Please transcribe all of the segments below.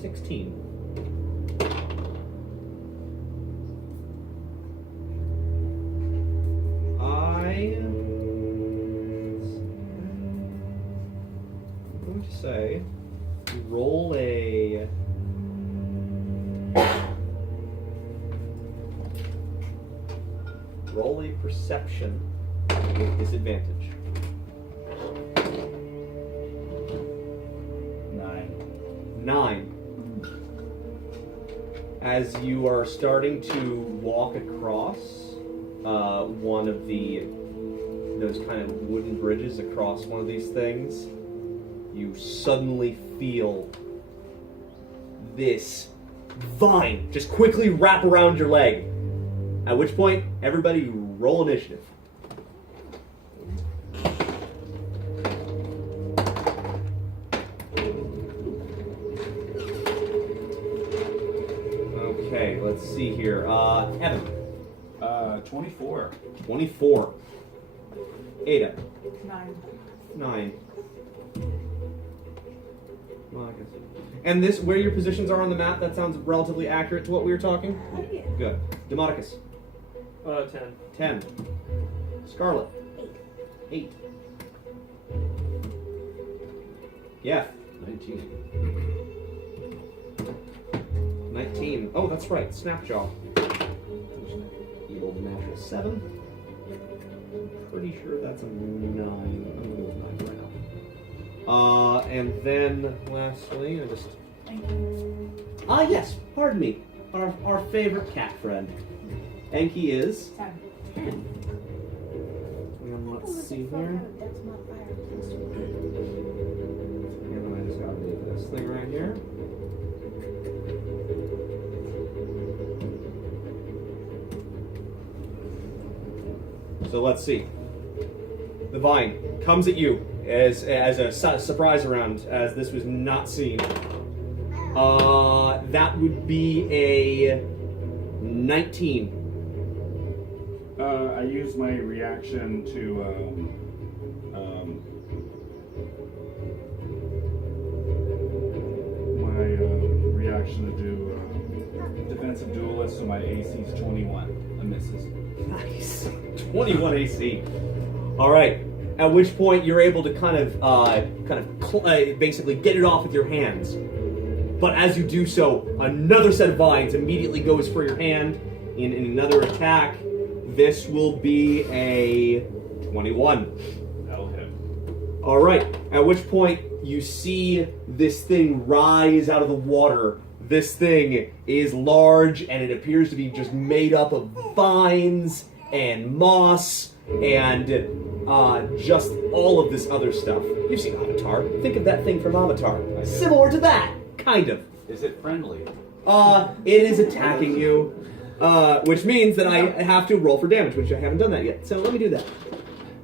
16. I'm going to say, roll a perception with disadvantage. 9. As you are starting to walk across one of those kind of wooden bridges across one of these things, you suddenly feel this vine just quickly wrap around your leg. At which point, everybody roll initiative. Okay, let's see here. Evan. 24. 24. Ada. 9. Marcus. And this, where your positions are on the map, that sounds relatively accurate to what we were talking? Yeah. Good. Demonicus. 10. 10. Scarlet. 8. Yeah. 19. Oh, that's right. Snapjaw. Evil natural 7. Pretty sure that's a 9. I'm gonna go with 9 right now. And then lastly, I just. Yes. Pardon me. Our favorite cat friend. Enki is 10. And let's see here. And then I just gotta do this thing right here. So let's see. The vine comes at you as a surprise round, as this was not seen. That would be a 19. I use my reaction to do defensive duelist, so my AC is 21. It misses. Nice. 21 AC. All right. At which point you're able to basically get it off with your hands. But as you do so, another set of vines immediately goes for your hand in another attack. This will be a 21. That'll hit. All right. At which point you see this thing rise out of the water. This thing is large, and it appears to be just made up of vines and moss and just all of this other stuff. You've seen Avatar. Think of that thing from Avatar. Similar to that, kind of. Is it friendly? It is attacking you, which means that I have to roll for damage, which I haven't done that yet. So let me do that.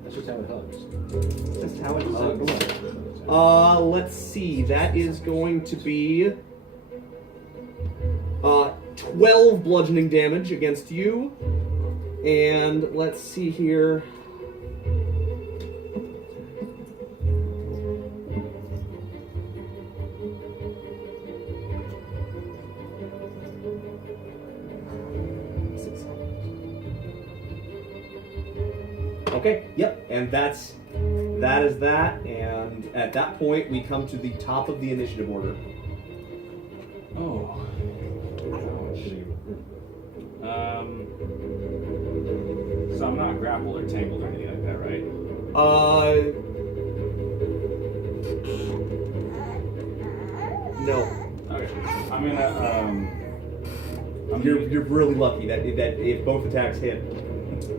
That's just how it hugs. That's how it hugs. Let's see. That is going to be 12 bludgeoning damage against you. And let's see here. Okay, yep, and that is that, and at that point we come to the top of the initiative order. Oh. So I'm not grappled or tangled or anything like that, right? No. Okay. I'm gonna You're really lucky that if both attacks hit.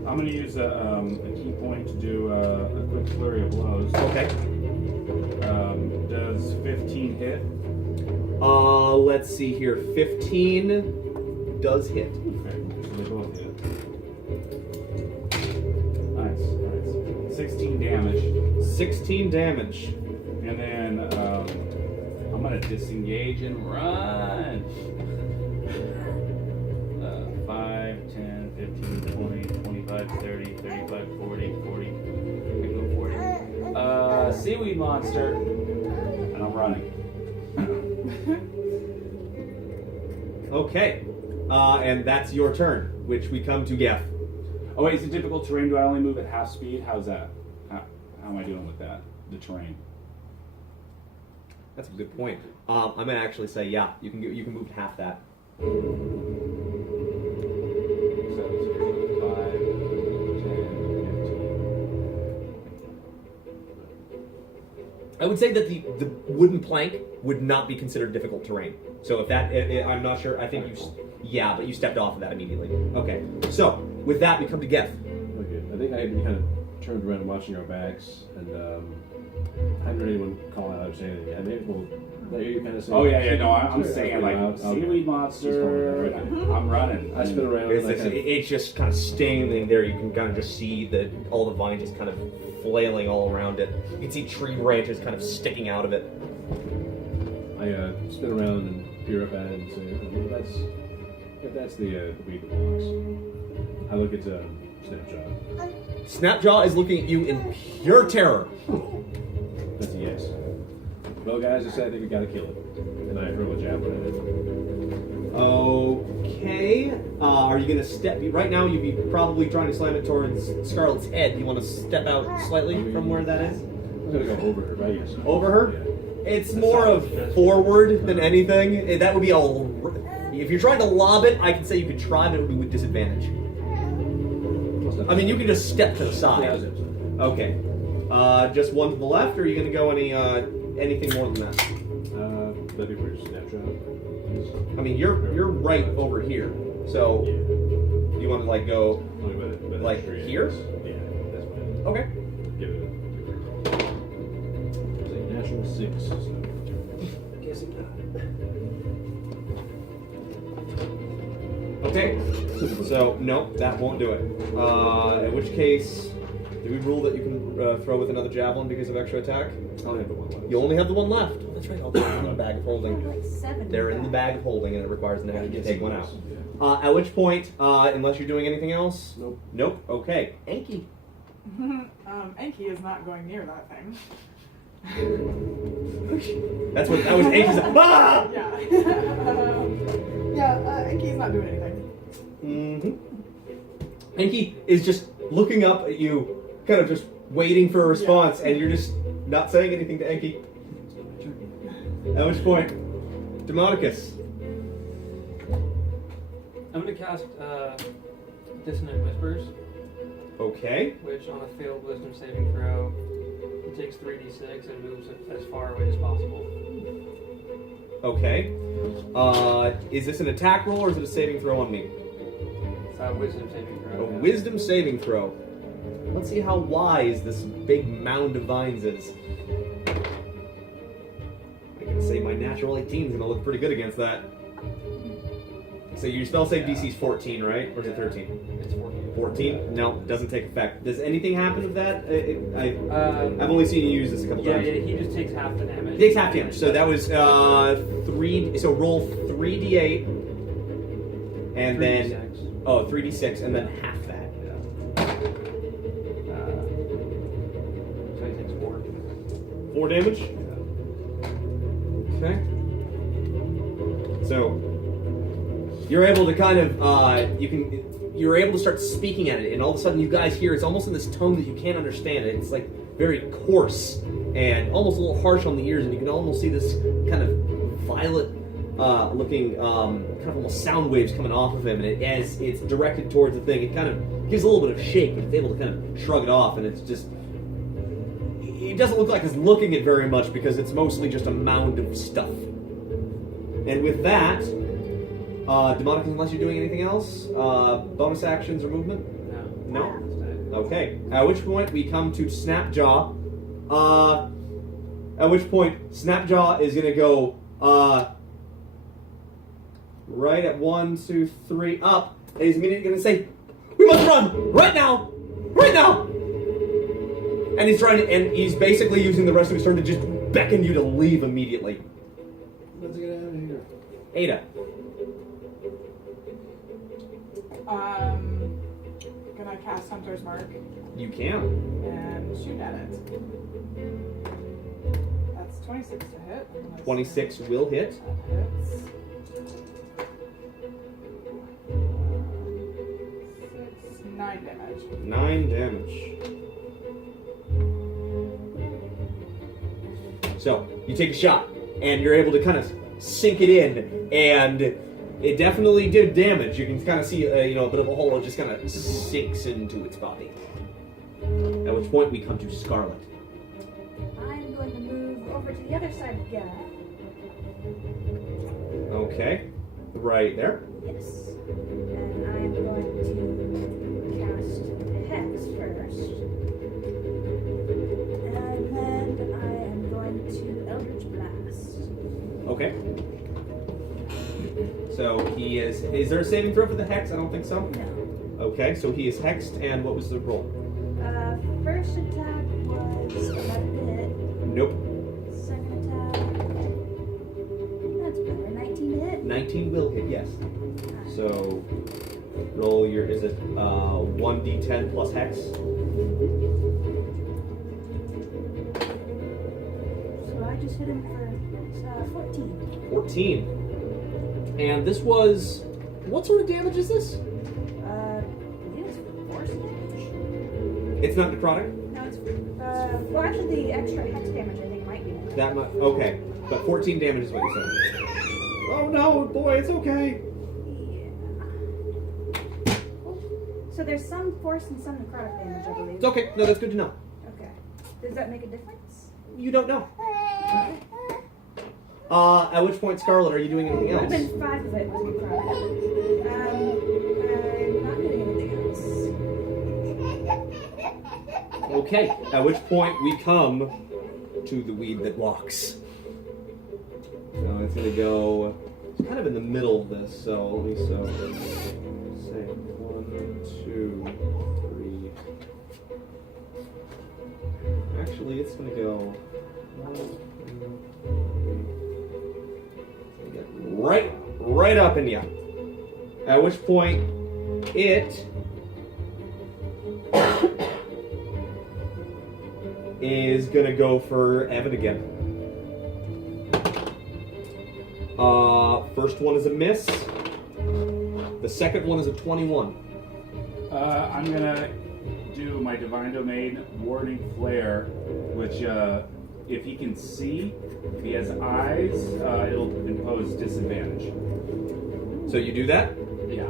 I'm gonna use a key point to do a quick flurry of blows. Okay. Does 15 hit? Let's see here. 15 does hit. Okay, so they both hit. Nice. 16 damage. 16 damage. And then I'm gonna disengage and run. 5, 10, 15, 20, 25, 30, 35, 40, 40. I can go 40. Seaweed monster. And I'm running. Okay. And that's your turn, which we come to Geth. Oh wait, is it difficult terrain? Do I only move at half speed? How's that? How am I doing with that? The terrain. That's a good point. I'm gonna actually say, yeah, you can move half that. So it's 5, 10, 15. I would say that the wooden plank would not be considered difficult terrain. So if that, I'm not sure. I think yeah, but you stepped off of that immediately. Okay. So with that, we come to Geth. Okay. I think I had kind of turned around watching our backs, and I haven't heard anyone call out or say anything. I mean, well, you kind of saying. Oh yeah. No, I'm saying like seaweed monster. Okay. I'm running. I spin around. It's just kind of standing there. You can kind of just see all the vines just kind of flailing all around it. You can see tree branches kind of sticking out of it. I spin around and peer up at it and say, if that's the weed that walks. I look at Snapjaw. Snapjaw is looking at you in pure terror. That's a yes. Well, guys, I said I think we gotta kill it. And I hurl a javelin at it. Okay. Are you going to step... Right now, you'd be probably trying to slam it towards Scarlet's head. You want to step out slightly from where that is? I'm gonna go over her, right? Yes. Over her? Yeah. It's more of forward than anything. That would be all... If you're trying to lob it, I can say you could try, but it would be with disadvantage. I mean, you can just step to the side. Okay. Just one to the left, or are you going to go anything more than that? That'd be where Snapjaw is. I mean, you're right over here. So, you want to like go like here? Yeah, that's fine. Okay. Give it a natural 6. So. Guessing not. Okay. So no, that won't do it. In which case, do we rule that you can throw with another javelin because of extra attack? I only have the one left. You only have the one left. That's right. I'll put it in the bag of holding. Like 7. They're in the bag of holding, and it requires an action to take one out. Yeah. At which point, unless you're doing anything else, Nope. Nope. Okay. Enki. Enki is not going near that thing. That was Enki's. Ah! Yeah. Enki's not doing anything. Mm-hmm. Enki is just looking up at you, kind of just waiting for a response, and you're just not saying anything to Enki. At which point, Demonicus. I'm going to cast Dissonant Whispers, Okay. which on a failed Wisdom saving throw, it takes 3d6 and moves as far away as possible. Okay. Is this an attack roll or is it a saving throw on me? It's a Wisdom saving throw. A wisdom saving throw. Let's see how wise this big mound of vines is. I'm gonna say my natural 18 is gonna look pretty good against that. So your spell save DC is 14, right? Or is it 13? It's 14. 14? No, doesn't take effect. Does anything happen with that? I've only seen you use this a couple times. Yeah, he just takes half the damage. It takes half damage. So that was 3. So roll 3d8, and 3d6. then 3d6, and then half that. So he takes 4. 4 damage. Okay. So you're able to kind of you're able to start speaking at it, and all of a sudden you guys hear it's almost in this tone that you can't understand. It's like very coarse and almost a little harsh on the ears, and you can almost see this kind of violet looking kind of almost sound waves coming off of him, and as it's directed towards the thing, it kind of gives a little bit of shake, but it's able to kind of shrug it off, and it's just, it doesn't look like it's looking at very much because it's mostly just a mound of stuff. And with that, Demonicus, unless you're doing anything else, bonus actions or movement? No. No? Okay. At which point we come to Snapjaw. At which point Snapjaw is gonna go right at 1, 2, 3 up, and he's immediately gonna say, "We must run right now, right now!" And he's trying to, and he's basically using the rest of his turn to just beckon you to leave immediately. Let's get out of here. Ada. Can I cast Hunter's Mark You can. and shoot at it? That's 26 to hit. 26 will hit. That hits. 9 damage. 9 damage. So, you take a shot, and you're able to kind of sink it in, and it definitely did damage. You can kind of see a bit of a hole. It just kind of sinks into its body. At which point we come to Scarlet. I'm going to move over to the other side of Gareth. Okay. Right there. Yes. And I'm going to cast Hex first. And then I am going to Eldritch Blast. Okay. So he is there a saving throw for the Hex? I don't think so. No. Okay, so he is hexed, and what was the roll? First attack was 11 to hit. Nope. Second attack, that's better. 19 to hit. 19 will hit, yes. So roll your, is it 1d10 plus Hex? So I just hit him for 14. 14. And this was, what sort of damage is this? I think it's force damage. It's not necrotic? No, it's well, actually, the extra hex damage I think might be. That much, okay. But 14 damage is what you said. Oh no, boy, it's okay. Yeah. So there's some force and some necrotic damage, I believe. It's okay, no, that's good to know. Okay. Does that make a difference? You don't know. At which point, Scarlet, are you doing anything It would have else? been 5 of it was necrotic. I'm not doing anything else. Okay, at which point we come to the weed that walks. So it's gonna go, it's kind of in the middle of this, so let me say 1, 2, 3. Actually, it's gonna go 1, 2, 3. Right up in you. At which point it is gonna go for Evan again. First one is a miss. The second one is a 21. I'm gonna do my Divine Domain Warding Flare, which if he can see, if he has eyes, it'll impose disadvantage. So you do that? Yeah.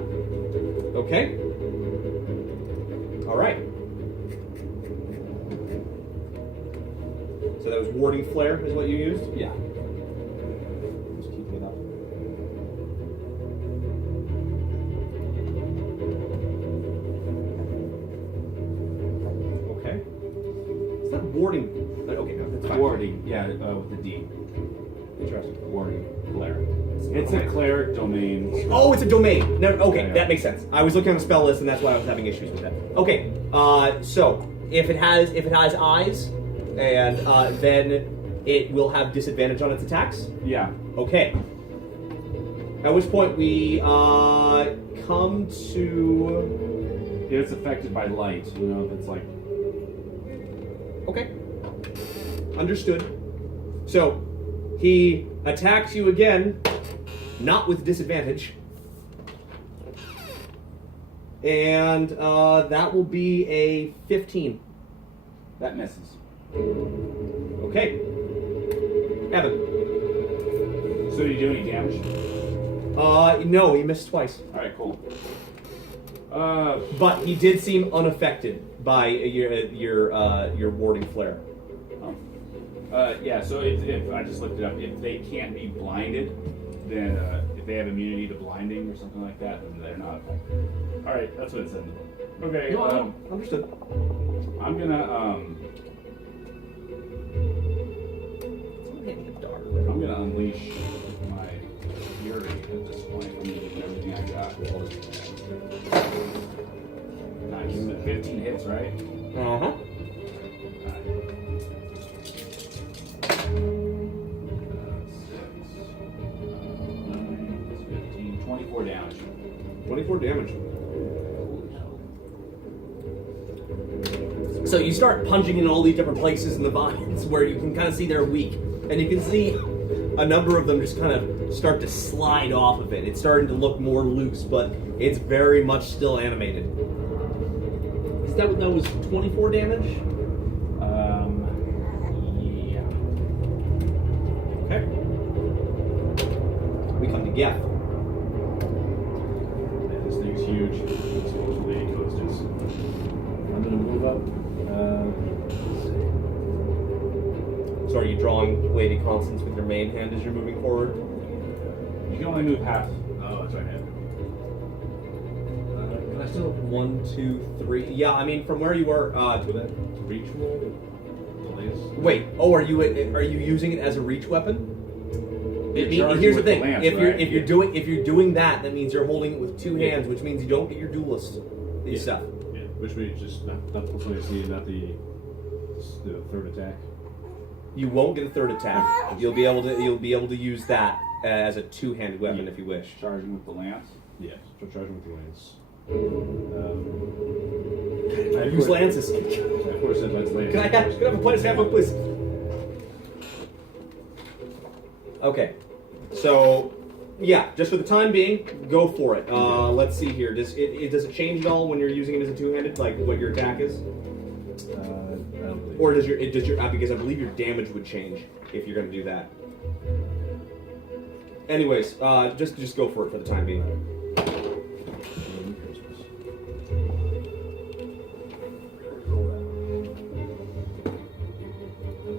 Okay. All right. So that was warding flare, is what you used? Yeah. Just keeping it up. Okay. It's not warding. Okay, no, it's fine. Warding, yeah, with the D. Interesting. Warding Flare. It's a cleric domain. Oh, it's a domain. No, okay, Yeah. that makes sense. I was looking on the spell list, and that's why I was having issues with that. Okay, so if it has eyes, and then it will have disadvantage on its attacks. Yeah. Okay. At which point we come to. It's affected by light. You know, if it's like. Okay. Understood. So he attacks you again, not with disadvantage. And that will be a 15. That misses. Okay. Evan. So did you do any damage? No, he missed twice. Alright, cool. But he did seem unaffected by your warding flare. Yeah, so if I just looked it up, if they can't be blinded, then if they have immunity to blinding or something like that, then they're not affected. Alright, that's what it said in the book. Okay, No, understood. I'm gonna unleash my fury at this point. I'm gonna use everything I got. Nice. 15 hits, right? Uh-huh. 24 damage. 24 damage. So you start punching in all these different places in the vines where you can kind of see they're weak. And you can see a number of them just kind of start to slide off of it. It's starting to look more loose, but it's very much still animated. that was 24 damage. Yeah. Okay. We come to Geth. Man, this thing's huge. This whole Lady Coast is. I'm gonna move up. So are you drawing Lady Constance with your main hand as you're moving forward? You can only move half. Oh, that's right. Can I still 1, 2, 3. Yeah, I mean from where you are. do that? Reach roll? The lance? Wait. Oh, are you using it as a reach weapon? Charging Here's the with thing: lance, if right? you're doing that, that means you're holding it with two hands, which means you don't get your duelist stuff. Yeah, which means just not the place needed, not the third attack. You won't get a third attack. You'll be able to use that as a two-handed weapon if you wish. Charging with the lance. Yes, so charging with the lance. Use lances. Of course, that's lance. Can I have a player's handbook, please? Okay, so yeah, just for the time being, go for it. Let's see here. Does it change at all when you're using it as a two-handed, like what your attack is? I don't believe Or does your because I believe your damage would change if you're going to do that. Anyways, just go for it for the time being.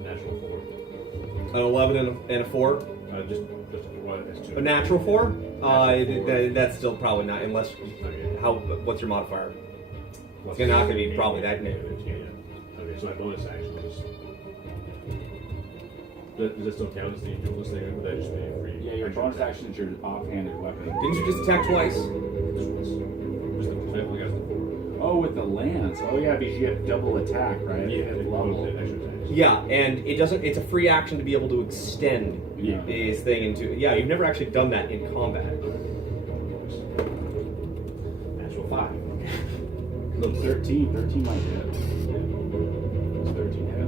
Natural 4. An 11 and a 4. Just one as 2. A natural 4. That's still probably not unless what's your modifier? It's not going to be probably that negative. Yeah. Okay, so my bonus action is. Does that still count as the duelist thing, or would that just be a free? Yeah, your bonus action is your offhanded weapon. Didn't you just attack twice? Just the only got the 4. Oh, with the lance. Oh yeah, because you have double attack, right? Yeah, At they level. moved it extra attacks. Yeah, and it doesn't. It's a free action to be able to extend Yeah. his thing into. Yeah, you've never actually done that in combat. Natural 5. No, 13. 13 might hit. It's 13, yeah.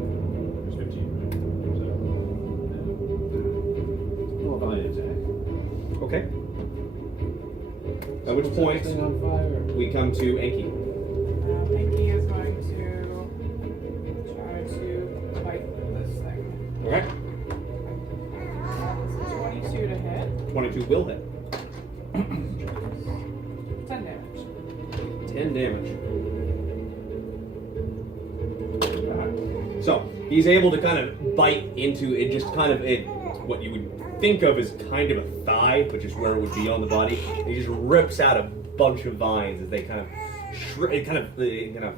There's 15, right? So, well, valiant attack. Okay. At which point Thing on fire. we come to Enki. Enki is going to try to bite this thing. Okay. 22 to hit. 22 will hit. 10 damage. 10 damage. So he's able to kind of bite into it, just kind of what you would think of as kind of a thigh, which is where it would be on the body. And he just rips out a bunch of vines as they kind of kind of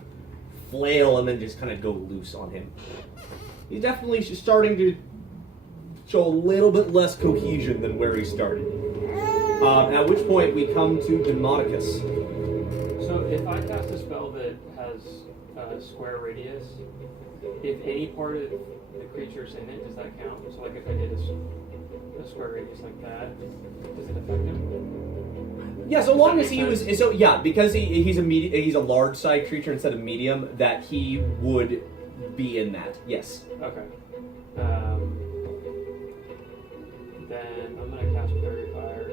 flail and then just kind of go loose on him. He's definitely starting to show a little bit less cohesion than where he started. At which point we come to Demonicus. So if I cast a spell that has a square radius, if any part of the creature's in it, does that count? So like if I did a square radius like that, does it affect him? Yeah, so long as he was because he's a large side creature instead of medium, that he would be in that. Yes. Okay. Then I'm gonna cast Fairy Fire.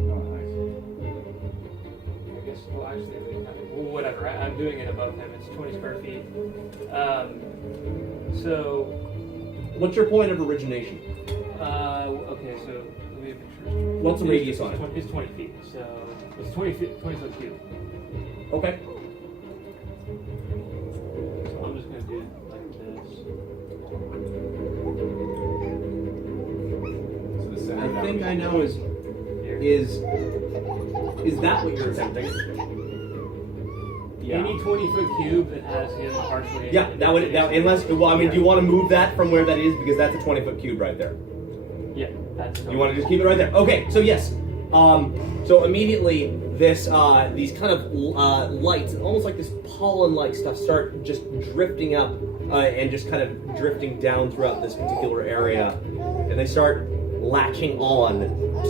Oh, nice. I guess. Well, actually, whatever. I'm doing it above him. It's 20 square feet. So. What's your point of origination? Okay. So let me make sure. What's the radius on it? It's 20 feet. So it's 20 foot cube. Okay. So I'm just gonna do it like this. So the center I that think would be- I know is that what you're attempting? Yeah. Any 20-foot cube that has him partially. Yeah, that would unless do you want to move that from where that is, because that's a 20-foot cube right there. Yeah, that's. You want to just keep it right there. Okay, so yes. So immediately these kind of lights, almost like this pollen-like stuff, start just drifting up and just kind of drifting down throughout this particular area, and they start latching on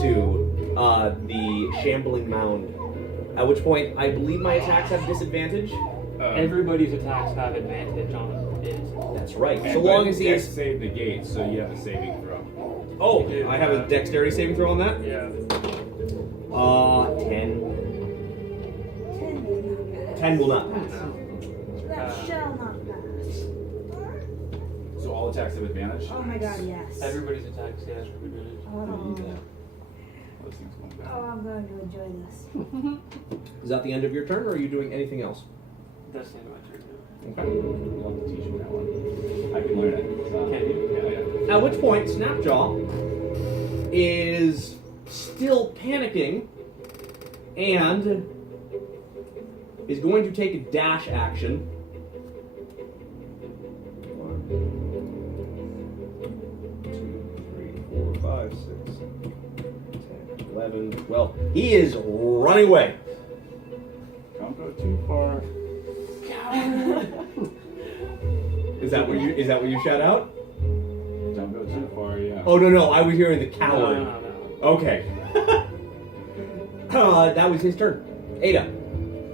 to the shambling mound. At which point, I believe my attacks have disadvantage. Everybody's attacks have advantage on it. That's right. And So long but as Dex he's save negates, so you have a saving throw. oh, I have a dexterity saving throw on that. Yeah. 10. 10 is not 10 will not pass. That shall not pass. So all attacks have advantage? Oh my god, yes. Everybody's attacks, yeah, have advantage. Oh, Those things going oh, down. I'm going to enjoy this. Is that the end of your turn, or are you doing anything else? That's the end of my turn now. Okay. You'll have to teach me that one. I can learn it. So, Can you? Yeah. At which point, Snapjaw is still panicking and is going to take a dash action. 1, 2, 3, 4, 5, 6, 10, 11, 12. He is running away. Don't go too far. Is that what you shout out? Don't go too far, yeah. Oh no, I was hearing the coward. No. Okay. That was his turn. Ada.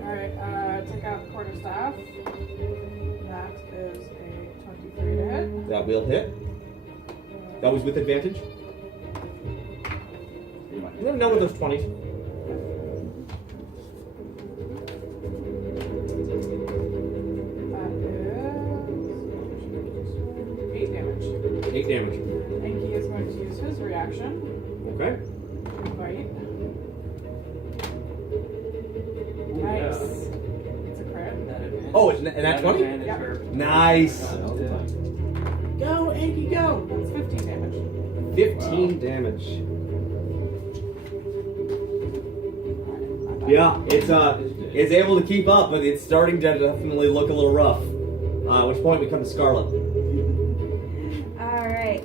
Alright, take out the quarterstaff. That is a 23 to hit. That will hit. That was with advantage. You might- You never know with those 20s. That is 8 damage. 8 damage. And he is going to use his reaction Okay. to bite. Ooh, Nice. yeah. It's a crit. That advantage. Oh, and that's 20? Advantage Yep. or- Nice. All the time. Go, Anky, go. That's 15 damage. 15 damage. Alright, Yeah, it's able to keep up, but it's starting to definitely look a little rough. At which point we come to Scarlet. Alright.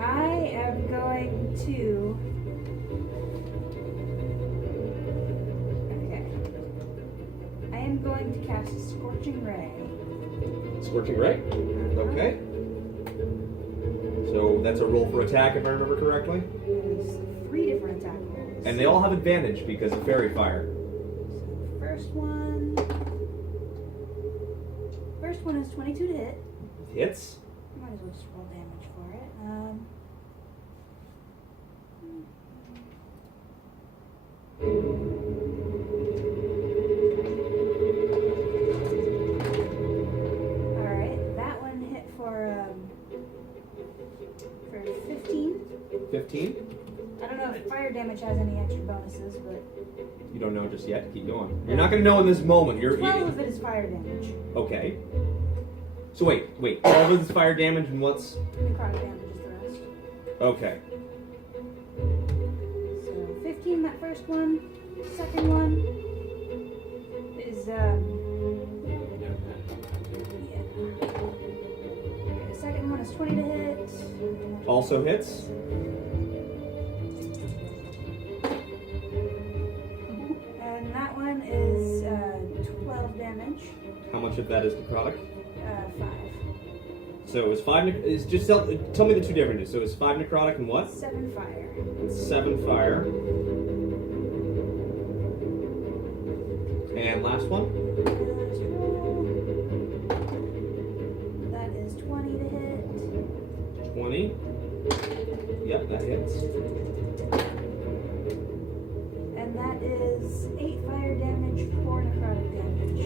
I am going to. Okay. I am going to cast Scorching Ray. Scorching Ray. Okay. So that's a roll for attack, if I remember correctly. There's 3 different attack rolls. And they all have advantage because of fairy fire. First one is 22 to hit. Hits. Might as well just roll damage for it. Alright, that one hit for 15. 15. I don't know if fire damage has any extra bonuses, but You don't know just yet. Keep going. You're not going to know in this moment. 12 of it is fire damage. Okay. So wait. 12 is fire damage and what's... Necrotic damage is the rest. Okay. So 15 that first one. Second one is yeah. Okay, the second one is 20 to hit. Also hits. And that one is 12 damage. How much of that is necrotic? 5. So it's 5. Is just tell me the two differences. So it's 5 necrotic and what? 7 fire. And 7 fire. And last one. Last roll. That is 20 to hit. 20. Yep, that hits. And that is 8 fire damage, 4 necrotic damage.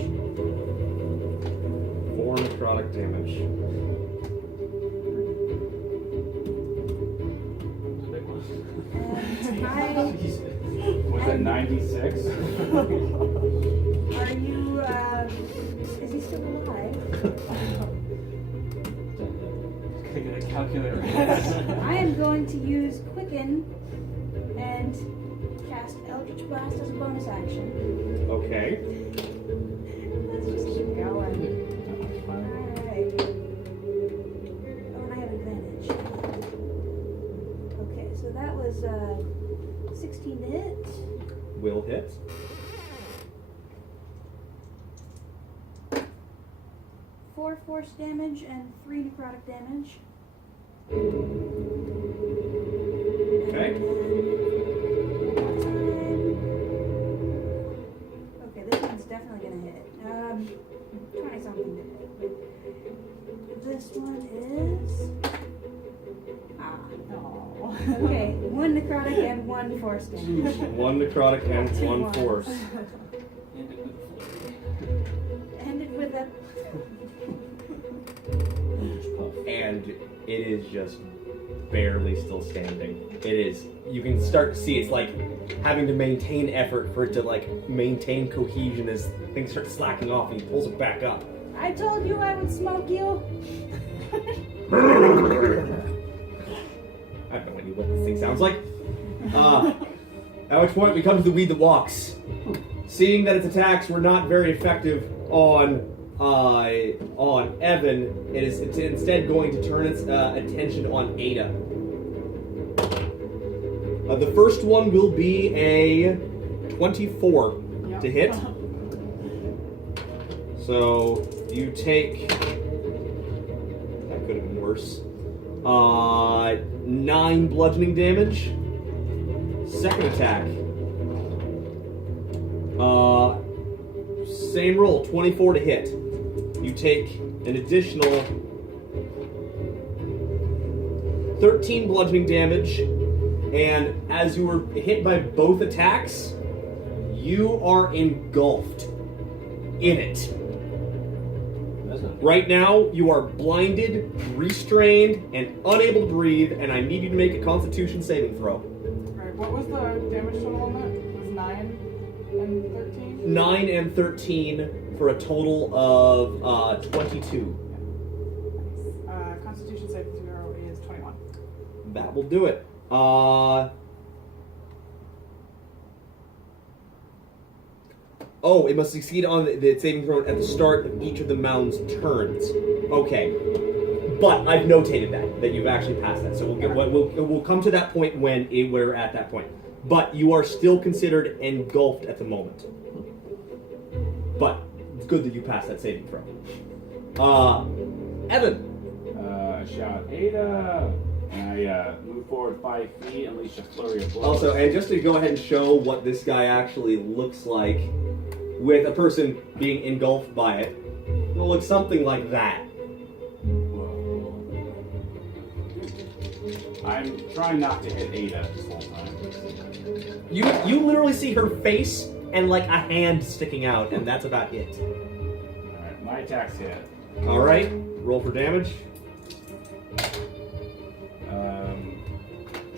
4 necrotic damage. It's a big one. And I. Was that 96? Are you, is he still alive? Gonna get a calculator. I am going to use Quicken and cast Eldritch Blast as a bonus action. Okay. Let's just keep going. Alright. Oh, and I have advantage. Okay, so that was 16 to hit. Will hit. Four force damage and 3 necrotic damage. Okay. Okay, this one's definitely gonna hit. 20 something to hit. This one is. Okay, 1 necrotic and 1 force damage. 1 necrotic and 1 force. And it with a flurry. and it is just barely still standing. It is. You can start to see it's like having to maintain effort for it to like maintain cohesion as things start slacking off, and he pulls it back up. I told you I would smoke you. I have no idea what this thing sounds like. At which point we come to the weed that walks. Seeing that its attacks were not very effective on Evan, it's instead going to turn its attention on Ada. The first one will be a 24 to hit. So you take. That could have been worse. 9 bludgeoning damage. Second attack. Same roll, 24 to hit. You take an additional 13 bludgeoning damage, and as you were hit by both attacks, you are engulfed in it. Right now, you are blinded, restrained, and unable to breathe, and I need you to make a Constitution saving throw. Alright, what was the damage total on that? It was 9 and 13? 9 and 13 for a total of 22. Constitution saving throw is 21. That will do it. Oh, it must succeed on the saving throw at the start of each of the mound's turns. Okay, but I've notated that you've actually passed that. So we'll come to that point when we're at that point. But you are still considered engulfed at the moment. But it's good that you passed that saving throw. Evan. I shout, Ada! And I move forward 5 feet, unleash a flurry of blows. Also, and just to go ahead and show what this guy actually looks like with a person being engulfed by it, it'll look something like that. I'm trying not to hit Ada this whole time. You literally see her face and like a hand sticking out, and that's about it. Alright, my attack's hit. Alright, roll for damage.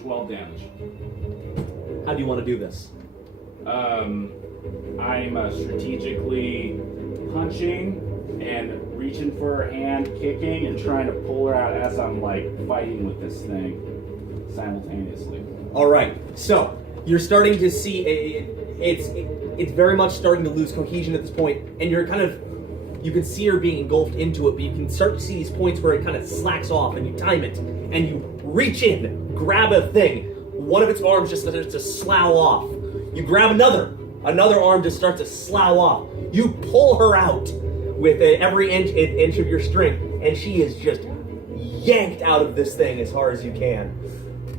12 damage. How do you want to do this? I'm strategically punching and reaching for her hand, kicking, and trying to pull her out as I'm like fighting with this thing simultaneously. Alright, so you're starting to see it's very much starting to lose cohesion at this point, and you're kind of, you can see her being engulfed into it, but you can start to see these points where it kind of slacks off, and you time it, and you reach in, grab a thing, one of its arms just starts to slough off. You grab another arm just starts to slough off. You pull her out with every inch of your strength, and she is just yanked out of this thing as hard as you can.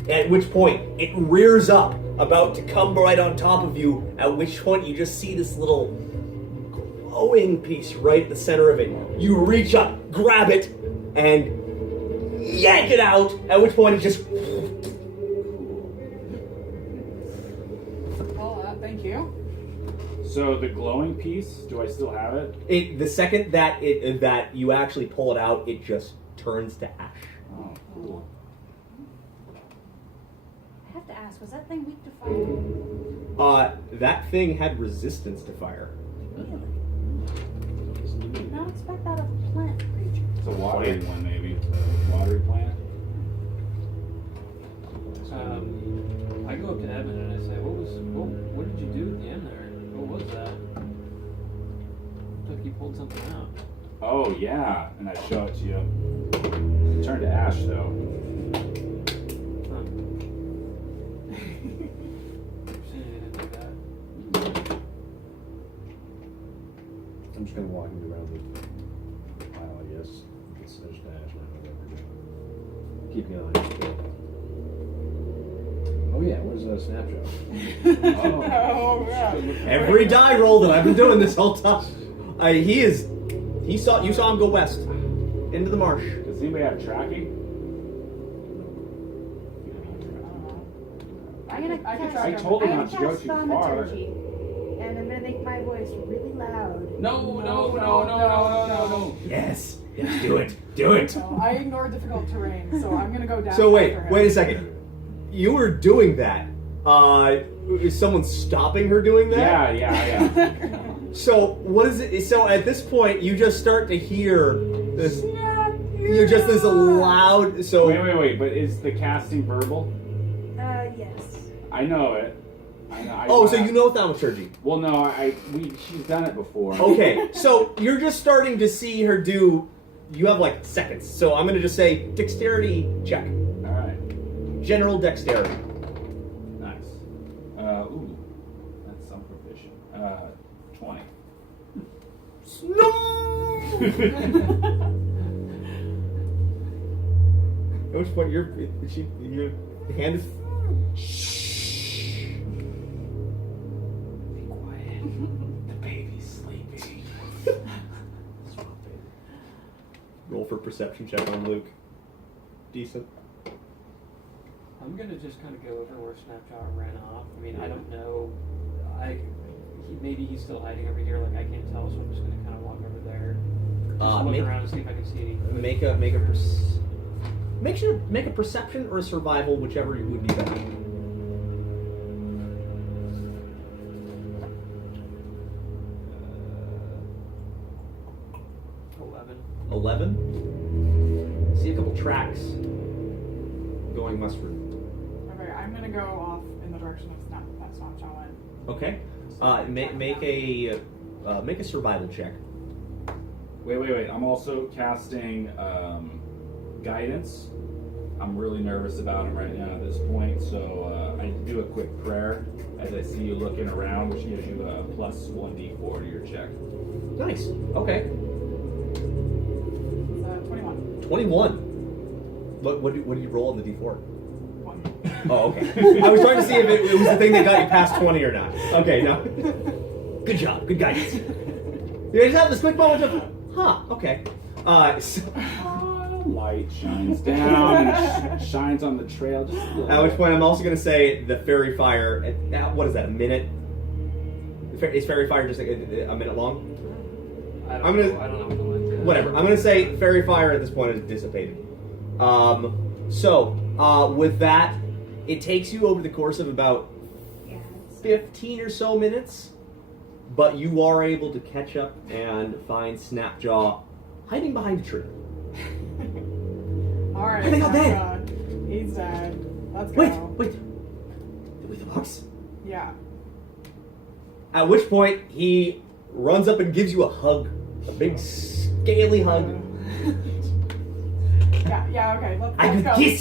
At which point, it rears up, about to come right on top of you, at which point you just see this little glowing piece right at the center of it. You reach up, grab it, and yank it out, at which point it just... Thank you. So the glowing piece, do I still have it? The second that that you actually pull it out, it just turns to ash. Oh, cool. I have to ask, was that thing weak to fire? That thing had resistance to fire. Really? Did not expect that of a plant creature. It's a watery one, maybe. Watery plant. I go up to Evan and I say, what did you do at the end there? What was that? Looked like you pulled something out. Oh, yeah. And I show it to you. It turned to ash, though. Huh. Never seen anything like that. I'm just kind of walking around the pile, I guess. It's just ash or whatever. Keeping an eye on it. Oh yeah, where's Snapjaw? Oh, yeah. Every die roll that I've been doing this whole time. You saw him go west into the marsh. Does anybody have tracking? I'm gonna I can cast, try I told him I'm not to gonna go cast too far. thaumaturgy, and I'm gonna make my voice really loud. No. Yes, do it. do it. So I ignore difficult terrain, so I'm gonna go down. So wait after him. a second. You were doing that. Is someone stopping her doing that? Yeah. So what is it? So at this point, you just start to hear this. You're just this loud. So Wait. But is the casting verbal? Yes. I know it. Oh, so you know thaumaturgy. Well, no, she's done it before. Okay, so you're just starting to see her do. You have like seconds, so I'm gonna just say dexterity check. All right. General dexterity. Nice. Ooh, that's some proficient. 20. No. At which point your hand is. Shh. Be quiet. The baby's sleeping. Roll for perception check on Luke. Decent. I'm gonna just kind of go over where Snapjaw ran off. I mean, I don't know. Maybe he's still hiding over here. Like I can't tell, so I'm just gonna kind of walk over there. Just look around and see if I can see anything. Make a perception or a survival, whichever would be better. 11. See a couple tracks going westward. Okay, I'm gonna go off in the direction of Snapjaw went. Okay. Make a survival check. Wait. I'm also casting guidance. I'm really nervous about him right now at this point, so I do a quick prayer as I see you looking around, which gives you a plus 1d4 to your check. Nice. Okay. 21. 21. What do you roll on the d4? 1. Oh, okay. I was trying to see if it was the thing that got you past 20 or not. Okay, no. Good job. Good guidance. You just have this quick moment of, okay. Light shines down and shines on the trail. Just at which point I'm also going to say the fairy fire, what is that, a minute? Is fairy fire just like a minute long? I don't know what the length is. Whatever. I'm going to say fairy fire at this point is dissipated. With that, it takes you over the course of about 15 or so minutes, but you are able to catch up and find Snapjaw hiding behind a tree. Alright, I think I'm dead. He's dead. Let's go. Wait. Did we the box? Yeah. At which point, he runs up and gives you a hug. A big, scaly hug. Yeah, okay. Let's I go. could kiss you.